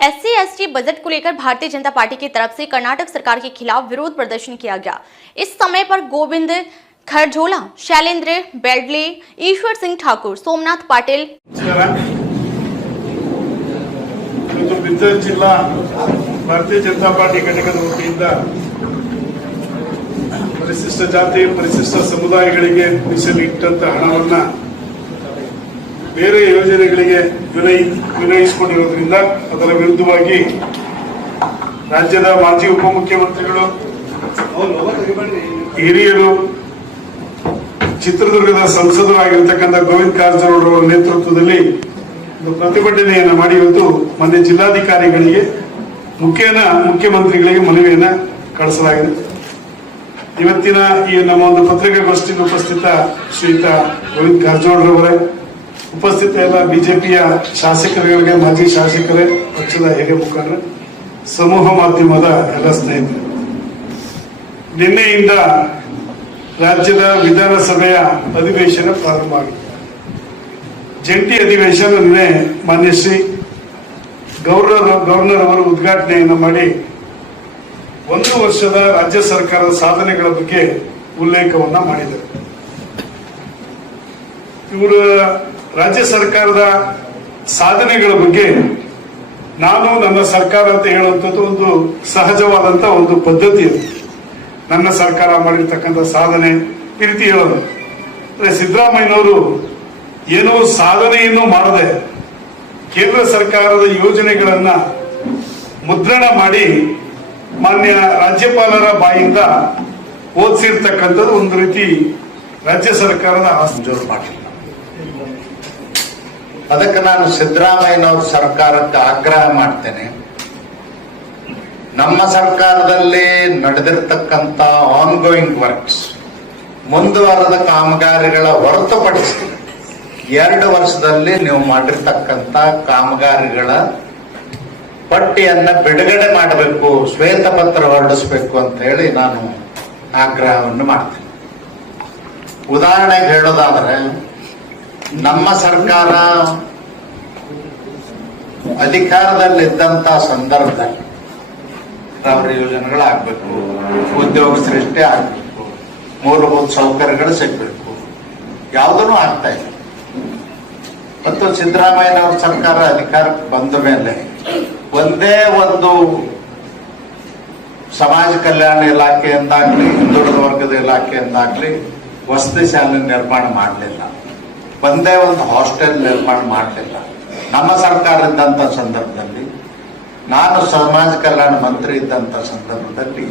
SC ST budget को लेकर Bharatiya Janata party की तरफ से कर्नाटक सरकार के खिलाफ विरोध प्रदर्शन किया गया। इस समय पर गोविंद खरझोला, शैलेंद्र बेल्डले, ईश्वर सिंह ठाकुर, सोमनाथ पाटिल ಬೀದರ್ ಜಿಲ್ಲಾ ಭಾರತೀಯ ಜನತಾ ಪಾರ್ಟಿ ಘಟಕದ ವತಿಯಿಂದ ಪರಿಶಿಷ್ಟ ಜಾತಿ ಪರಿಶಿಷ್ಟ ಸಮುದಾಯಗಳಿಗೆ ಮೀಸಲಿಟ್ಟಂತ ಹಣವನ್ನ ಬೇರೆ ಯೋಜನೆಗಳಿಗೆ ವಿನಿಯೋಗಿಸಿಕೊಂಡಿರುವುದರಿಂದ ಅದರ ವಿರುದ್ಧವಾಗಿ ರಾಜ್ಯದ ಮಾಜಿ ಉಪಮುಖ್ಯಮಂತ್ರಿಗಳು ಹಿರಿಯರು ಚಿತ್ರದುರ್ಗದ ಸಂಸದರಾಗಿರ್ತಕ್ಕಂಥ ಗೋವಿಂದ ಕಾರಜೋಳ ಅವರ ನೇತೃತ್ವದಲ್ಲಿ ಒಂದು ಪ್ರತಿಭಟನೆಯನ್ನು ಮಾಡಿ ಇವತ್ತು ಮೊನ್ನೆ ಜಿಲ್ಲಾಧಿಕಾರಿಗಳಿಗೆ ಮುಖ್ಯಮಂತ್ರಿಗಳಿಗೆ ಮನವಿಯನ್ನ ಕಳಿಸಲಾಗಿದೆ. ಇವತ್ತಿನ ಈ ನಮ್ಮ ಒಂದು ಪತ್ರಿಕಾಗೋಷ್ಠಿಗೆ ಉಪಸ್ಥಿತ ಶ್ರೀಯುತ ಗೋವಿಂದ ಕಾರಜೋಳರವರೇ, ಉಪಸ್ಥಿತ ಎಲ್ಲ ಬಿಜೆಪಿಯ ಶಾಸಕರುಗಳಿಗೆ, ಮಾಜಿ ಶಾಸಕರೇ, ಪಕ್ಷದ ಹಿರಿಯ ಮುಖಂಡರು, ಸಮೂಹ ಮಾಧ್ಯಮದ ಎಲ್ಲ ಸ್ನೇಹಿತರು, ನಿನ್ನೆಯಿಂದ ರಾಜ್ಯದ ವಿಧಾನಸಭೆಯ ಅಧಿವೇಶನ ಪ್ರಾರಂಭ ಆಗಿದೆ. ಜಂಟಿ ಅಧಿವೇಶನ ನಿನ್ನೆ ಮಾನ್ಯ ಶ್ರೀ ಗವರ್ನರ್ ಅವರು ಉದ್ಘಾಟನೆಯನ್ನು ಮಾಡಿ 1 ವರ್ಷದ ರಾಜ್ಯ ಸರ್ಕಾರದ ಸಾಧನೆಗಳ ಬಗ್ಗೆ ಉಲ್ಲೇಖವನ್ನ ಮಾಡಿದರು. ಇವರು ರಾಜ್ಯ ಸರ್ಕಾರದ ಸಾಧನೆಗಳ ಬಗ್ಗೆ ನಾನು ನನ್ನ ಸರ್ಕಾರ ಅಂತ ಹೇಳುವಂಥದ್ದು ಒಂದು ಸಹಜವಾದಂತ ಒಂದು ಪದ್ಧತಿ ಅದು. ನನ್ನ ಸರ್ಕಾರ ಮಾಡಿರ್ತಕ್ಕಂಥ ಸಾಧನೆ ಈ ರೀತಿ ಹೇಳೋದು. ಸಿದ್ದರಾಮಯ್ಯನವರು ಏನೋ ಸಾಧನೆಯನ್ನು ಮಾಡದೆ ಕೇಂದ್ರ ಸರ್ಕಾರದ ಯೋಜನೆಗಳನ್ನ ಮುದ್ರಣ ಮಾಡಿ ಮಾನ್ಯ ರಾಜ್ಯಪಾಲರ ಬಾಯಿಂದ ಓದಿಸಿರ್ತಕ್ಕಂಥದ್ದು ಒಂದು ರೀತಿ ರಾಜ್ಯ ಸರ್ಕಾರದ ಮಂಜೂರು ಮಾಡಿಲ್ಲ. ಅದಕ್ಕೆ ನಾನು ಸಿದ್ದರಾಮಯ್ಯನವ್ರ ಸರ್ಕಾರಕ್ಕೆ ಆಗ್ರಹ ಮಾಡ್ತೇನೆ. ನಮ್ಮ ಸರ್ಕಾರದಲ್ಲಿ ನಡೆದಿರ್ತಕ್ಕಂಥ ಆನ್ಗೋಯಿಂಗ್ ವರ್ಕ್ಸ್, ಮುಂದುವರೆದ ಕಾಮಗಾರಿಗಳ ಹೊರತುಪಡಿಸಿ 2 ವರ್ಷದಲ್ಲಿ ನೀವು ಮಾಡಿರ್ತಕ್ಕಂಥ ಕಾಮಗಾರಿಗಳ ಪಟ್ಟಿಯನ್ನ ಬಿಡುಗಡೆ ಮಾಡಬೇಕು, ಶ್ವೇತಪತ್ರ ಹೊರಡಿಸಬೇಕು ಅಂತ ಹೇಳಿ ನಾನು ಆಗ್ರಹವನ್ನು ಮಾಡ್ತೇನೆ. ಉದಾಹರಣೆಗೆ ಹೇಳೋದಾದ್ರೆ, ನಮ್ಮ ಸರ್ಕಾರ ಅಧಿಕಾರದಲ್ಲಿದ್ದಂತ ಸಂದರ್ಭದಲ್ಲಿ ರಬ್ಬರ್ ಯೋಜನೆಗಳಾಗಬೇಕು, ಉದ್ಯೋಗ ಸೃಷ್ಟಿ ಆಗಬೇಕು, ಮೂಲಭೂತ ಸೌಕರ್ಯಗಳು ಸಿಗಬೇಕು, ಯಾವುದೂ ಆಗ್ತಾ ಇಲ್ಲ. ಮತ್ತು ಸಿದ್ದರಾಮಯ್ಯನವ್ರ ಸರ್ಕಾರ ಅಧಿಕಾರಕ್ಕೆ ಬಂದ ಮೇಲೆ ಒಂದೇ ಒಂದು ಸಮಾಜ ಕಲ್ಯಾಣ ಇಲಾಖೆಯಿಂದಾಗ್ಲಿ, ಹಿಂದುಳಿದ ವರ್ಗದ ಇಲಾಖೆಯಿಂದಾಗ್ಲಿ ವಸತಿ ಶಾಲೆ ನಿರ್ಮಾಣ ಮಾಡಲಿಲ್ಲ, ಒಂದೇ ಒಂದು ಹಾಸ್ಟೆಲ್ ನಿರ್ಮಾಣ ಮಾಡಲಿಲ್ಲ. ನಮ್ಮ ಸರ್ಕಾರ ಇದ್ದಂತ ಸಂದರ್ಭದಲ್ಲಿ, ನಾನು ಸಮಾಜ ಕಲ್ಯಾಣ ಮಂತ್ರಿ ಇದ್ದಂತ ಸಂದರ್ಭದಲ್ಲಿ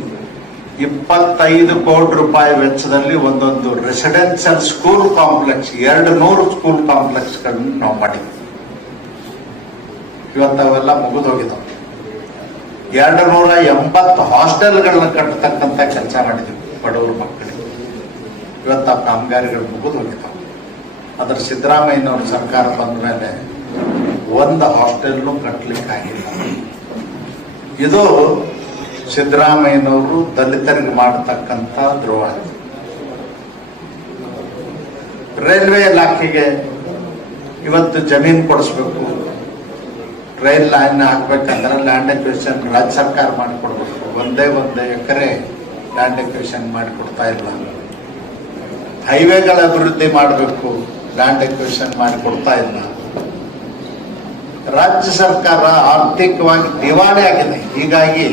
25 ಕೋಟಿ ರೂಪಾಯಿ ವೆಚ್ಚದಲ್ಲಿ ಒಂದೊಂದು residential school complex, 200 school complex ಗಳನ್ನು ನಾವು ಮಾಡಿದ್ವಿ. ಇವತ್ತವೆಲ್ಲ ಮುಗಿದೋಗಿದ್ದಾವೆ. 280 ಹಾಸ್ಟೆಲ್ಗಳನ್ನ ಕಟ್ಟತಕ್ಕಂತ ಕೆಲಸ ಮಾಡಿದ್ವಿ ಬಡವರ ಮಕ್ಕಳಿಗೆ. ಇವತ್ತು ಆ ಕಾಮಗಾರಿಗಳು ಮುಗಿದೋಗಿದ್ದಾವೆ. ಅದರ ಸಿದ್ದರಾಮಯ್ಯನವ್ರ ಸರ್ಕಾರ ಬಂದ ಮೇಲೆ ಒಂದು ಹಾಸ್ಟೆಲ್ನು ಕಟ್ಟಲಿಕ್ಕಾಗಿಲ್ಲ. ಇದು ಸಿದ್ದರಾಮಯ್ಯನವರು ದಲಿತರಿಗೆ ಮಾಡತಕ್ಕಂಥ ದ್ರೋಹ. ರೈಲ್ವೆ ಇಲಾಖೆಗೆ ಇವತ್ತು ಜಮೀನು ಕೊಡಿಸ್ಬೇಕು, ರೈಲ್ ಲೈನ್ ಹಾಕ್ಬೇಕಂದ್ರೆ ಲ್ಯಾಂಡ್ ಎಕ್ವಿಷನ್ ರಾಜ್ಯ ಸರ್ಕಾರ ಮಾಡಿಕೊಡ್ಬೇಕು. ಒಂದೇ 1 ಎಕರೆ ಲ್ಯಾಂಡ್ ಎಕ್ವಿಷನ್ ಮಾಡಿಕೊಡ್ತಾ ಇಲ್ಲ. ಹೈವೇಗಳ ಅಭಿವೃದ್ಧಿ ಮಾಡಬೇಕು, ಲ್ಯಾಂಡ್ ಎಕ್ವಿಷನ್ ಮಾಡಿಕೊಡ್ತಾ ಇಲ್ಲ. ರಾಜ್ಯ ಸರ್ಕಾರ ಆರ್ಥಿಕವಾಗಿ ದಿವಾಳಿ ಆಗಿದೆ. ಹೀಗಾಗಿ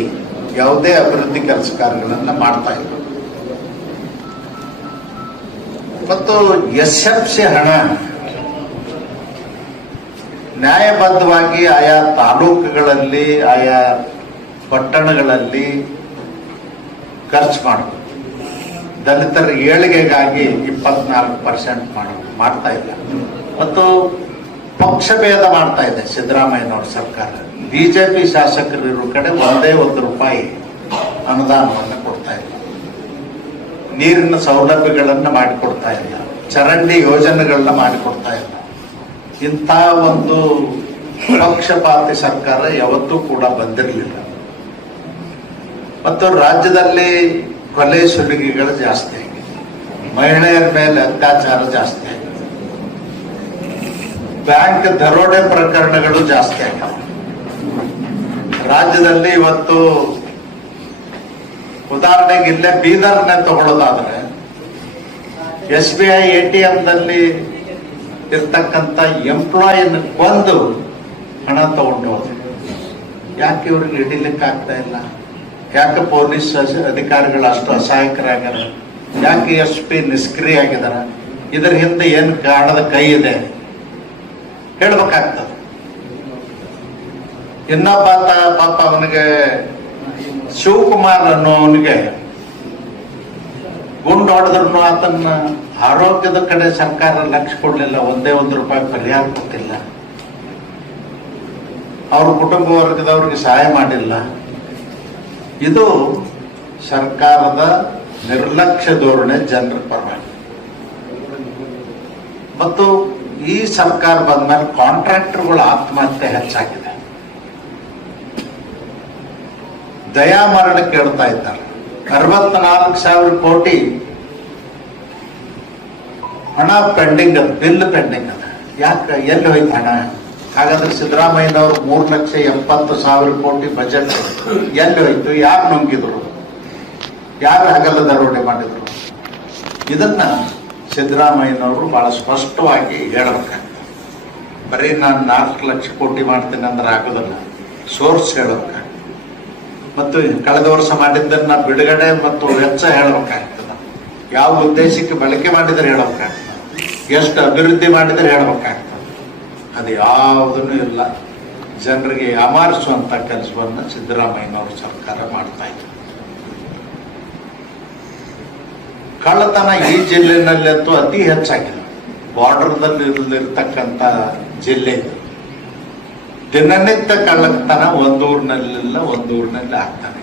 ಯಾವುದೇ ಅಭಿವೃದ್ಧಿ ಕೆಲಸ ಕಾರ್ಯಗಳನ್ನ ಮಾಡ್ತಾ ಇಲ್ಲ. ಮತ್ತು SFC ಹಣ ನ್ಯಾಯಬದ್ಧವಾಗಿ ಆಯಾ ತಾಲೂಕುಗಳಲ್ಲಿ, ಆಯಾ ಪಟ್ಟಣಗಳಲ್ಲಿ ಖರ್ಚು ಮಾಡಬೇಕು. ದಲಿತರ ಏಳಿಗೆಗಾಗಿ 24% ಮಾಡ್ತಾ ಇಲ್ಲ. ಮತ್ತು ಪಕ್ಷಭೇದ ಮಾಡ್ತಾ ಇದೆ ಸಿದ್ದರಾಮಯ್ಯನವ್ರ ಸರ್ಕಾರ. ಬಿಜೆಪಿ ಶಾಸಕರು ಇರೋ ಕಡೆ ಒಂದೇ 1 ರೂಪಾಯಿ ಅನುದಾನವನ್ನು ಕೊಡ್ತಾ ಇಲ್ಲ, ನೀರಿನ ಸೌಲಭ್ಯಗಳನ್ನ ಮಾಡಿಕೊಡ್ತಾ ಇಲ್ಲ, ಚರಂಡಿ ಯೋಜನೆಗಳನ್ನ ಮಾಡಿಕೊಡ್ತಾ ಇಲ್ಲ. ಇಂಥ ಒಂದು ಪಕ್ಷಪಾತಿ ಸರ್ಕಾರ ಯಾವತ್ತೂ ಕೂಡ ಬಂದಿರಲಿಲ್ಲ. ಮತ್ತು ರಾಜ್ಯದಲ್ಲಿ ಕೊಲೆ ಸುಲಿಗೆಗಳು ಜಾಸ್ತಿ ಆಗಿದೆ, ಮಹಿಳೆಯರ ಮೇಲೆ ಅತ್ಯಾಚಾರ ಜಾಸ್ತಿ ಆಗಿದೆ, ಬ್ಯಾಂಕ್ ದರೋಡೆ ಪ್ರಕರಣಗಳು ಜಾಸ್ತಿ ಆಗ್ತವೆ. ರಾಜ್ಯದಲ್ಲಿ ಇವತ್ತು ಉದಾಹರಣೆಗೆ ಇಲ್ಲೇ ಬೀದರ್ನೇ ತಗೊಳ್ಳೋದಾದ್ರೆ SBI ATM ದಲ್ಲಿ ಇರ್ತಕ್ಕಂಥ ಎಂಪ್ಲಾಯಿನ ಕೊಂದು ಹಣ ತಗೊಂಡು ಹೋದ್ರು. ಯಾಕೆ ಇವ್ರಿಗೆ ಹಿಡಿಲಿಕ್ಕೆ ಆಗ್ತಾ ಇಲ್ಲ? ಯಾಕೆ ಪೊಲೀಸ್ ಅಧಿಕಾರಿಗಳು ಅಷ್ಟು ಅಸಹಾಯಕರಾಗ್ಯಾರ? ಯಾಕೆ SP ನಿಷ್ಕ್ರಿಯ ಆಗಿದಾರ? ಇದರ ಹಿಂದೆ ಏನು ಕಾಣದ ಕೈ ಇದೆ ಹೇಳ್ಬೇಕಾಗ್ತದೆ. ಇನ್ನೊಬ್ಬ ಪಾಪ ಅವನಿಗೆ ಶಿವಕುಮಾರ್ ಅನ್ನೋವನಿಗೆ ಗುಂಡು ಹೊಡೆದ್ರು ಆತನ ಆರೋಗ್ಯದ ಕಡೆ ಸರ್ಕಾರ ಲಕ್ಷ್ಯ ಕೊಡ್ಲಿಲ್ಲ. ಒಂದೇ ₹1 ಪರಿಹಾರ ಕೊಟ್ಟಿಲ್ಲ. ಅವ್ರ ಕುಟುಂಬ ವರ್ಗದವ್ರಿಗೆ ಸಹಾಯ ಮಾಡಿಲ್ಲ. ಇದು ಸರ್ಕಾರದ ನಿರ್ಲಕ್ಷ್ಯ ಧೋರಣೆ ಜನರ ಪರವಾಗಿ. ಮತ್ತು ಈ ಸರ್ಕಾರ ಬಂದ್ಮೇಲೆ ಕಾಂಟ್ರಾಕ್ಟರ್ಗಳ ಆತ್ಮಹತ್ಯೆ ಹೆಚ್ಚಾಗಿದೆ. ದಯಾಮರಣ ಕೇಳ್ತಾ ಇದ್ದಾರೆ. 64,000 ಕೋಟಿ ಹಣ ಪೆಂಡಿಂಗ್ ಅದ, ಬಿಲ್ ಪೆಂಡಿಂಗ್ ಅದ. ಯಾಕೆ ಎಲ್ಲಿ ಹೋಯ್ತು ಹಣ? ಹಾಗಾದ್ರೆ ಸಿದ್ದರಾಮಯ್ಯನವರು 3,70,000 ಕೋಟಿ ಬಜೆಟ್ ಎಲ್ಲಿ ಹೋಯ್ತು? ಯಾರು ನುಂಗಿದ್ರು? ಯಾರು ಹಗಲ ದರೋಡೆ ಮಾಡಿದ್ರು? ಇದನ್ನ ಸಿದ್ದರಾಮಯ್ಯನವರು ಬಹಳ ಸ್ಪಷ್ಟವಾಗಿ ಹೇಳಬೇಕಾಗ್ತದೆ. ಬರೀ ನಾನು 4 ಲಕ್ಷ ಕೋಟಿ ಮಾಡ್ತೀನಿ ಅಂದ್ರೆ ಆಗೋದಿಲ್ಲ. ಸೋರ್ಸ್ ಹೇಳಬೇಕಾಗ್ತದೆ. ಮತ್ತು ಕಳೆದ ವರ್ಷ ಮಾಡಿದ್ದನ್ನ ಬಿಡುಗಡೆ ಮತ್ತು ವೆಚ್ಚ ಹೇಳಬೇಕಾಗ್ತದೆ. ಯಾವ ಉದ್ದೇಶಕ್ಕೆ ಬಳಕೆ ಮಾಡಿದರೆ ಹೇಳಬೇಕಾಗ್ತದೆ. ಎಷ್ಟು ಅಭಿವೃದ್ಧಿ ಮಾಡಿದರೆ ಹೇಳಬೇಕಾಗ್ತದೆ. ಅದು ಯಾವುದನ್ನು ಇಲ್ಲ. ಜನರಿಗೆ ಯಾಮಾರಿಸುವಂತ ಕೆಲಸವನ್ನ ಸಿದ್ದರಾಮಯ್ಯನವ್ರ ಸರ್ಕಾರ ಮಾಡ್ತಾ ಇದೆ. ಕಳ್ಳತನ ಈ ಜಿಲ್ಲೆನಲ್ಲಂತೂ ಅತಿ ಹೆಚ್ಚಾಗಿದೆ. ಬಾರ್ಡರ್ದಲ್ಲಿ ಇರ್ತಕ್ಕಂಥ ಜಿಲ್ಲೆ ಇದು. ದಿನನಿತ್ಯ ಕಳ್ಳತನ ಒಂದೂರಿನಲ್ಲಿಲ್ಲ, ಒಂದೂರಿನಲ್ಲಿ ಆಗ್ತಾನೆ.